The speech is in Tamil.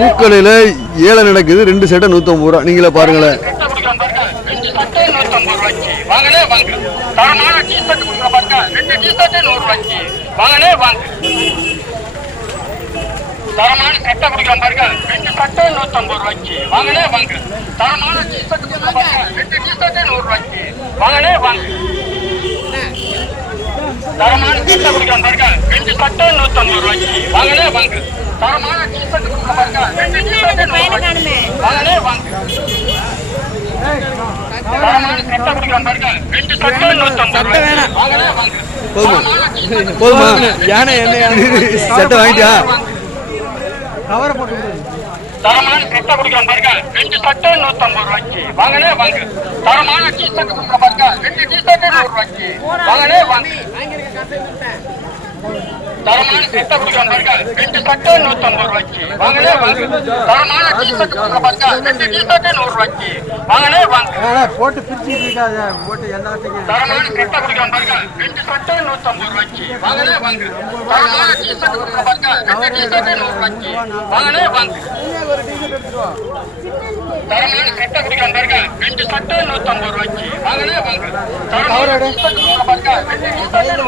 பூக்கடையில ஏழை நடக்குது, 2 சட்டை 150 ரூபா. நீங்களே பாருங்களேன். தரமான சட்டை குடிக்கலாம் பாருங்க, 2 சட்டை 150 ரூபாய்க்கு. வாங்கனே வாங்க. தரமான டீ-ஷர்ட் குடிக்கலாம் பாருங்க, 2 டீ-ஷர்ட் 100 ரூபாய்க்கு. வாங்கனே வாங்க. தரமான சட்டை குடிக்கலாம் பாருங்க, 2 சட்டை 150 ரூபாய்க்கு. வாங்கனே வாங்க. தரமான டீ-ஷர்ட் குடிக்கலாம் பாருங்க, 2 டீ-ஷர்ட் 100 ரூபாய்க்கு. வாங்கனே வாங்க. தரமான சட்டை குடிக்கலாம் பாருங்க, 2 சட்டை 150 ரூபாய்க்கு. வாங்கனே வாங்க. போதுமா? யானை என்ன சட்டை வாங்கிட்டியா? கவரை போட்டு தரமான சட்டை குடிக்கலாம் பாருங்க, 2 சட்டை 150 ரூபாய்க்கு. வாங்கனே வாங்க. தரமான டீ-ஷர்ட் குடிக்கலாம் பாருங்க, 2 டீ-ஷர்ட் 100 ரூபாய்க்கு. வாங்கனே வாங்க. தரமான சட்டை குடிக்கலாம் பாருங்க, 2 சட்டை 150 ரூபாய்க்கு. வாங்கனே வாங்க. தரமான டீ-ஷர்ட் குடிக்கலாம் பாருங்க, 2 டீ-ஷர்ட் 100 ரூபாய்க்கு. வாங்கனே வாங்க. போட்டு பிரிச்சுட்டு இருக்காத, போட்டு எல்லாத்துக்கும் தரமான சட்டை குடிக்கலாம் பாருங்க, 2 சட்டை 150 ரூபாய்க்கு. வாங்கனே வாங்க. தரமான டீ-ஷர்ட் குடிக்கலாம் பாருங்க, 2 டீ-ஷர்ட் 100 ரூபாய்க்கு. வாங்கனே வாங்க. தரமான சட்டை குடிக்கலாம் பாருங்க, 2 சட்டை 150 ரூபாய்க்கு. வாங்கனே வாங்க. தரமான டீ-ஷர்ட் குடிக்கலாம் பாருங்க, 2 டீ-ஷர்ட்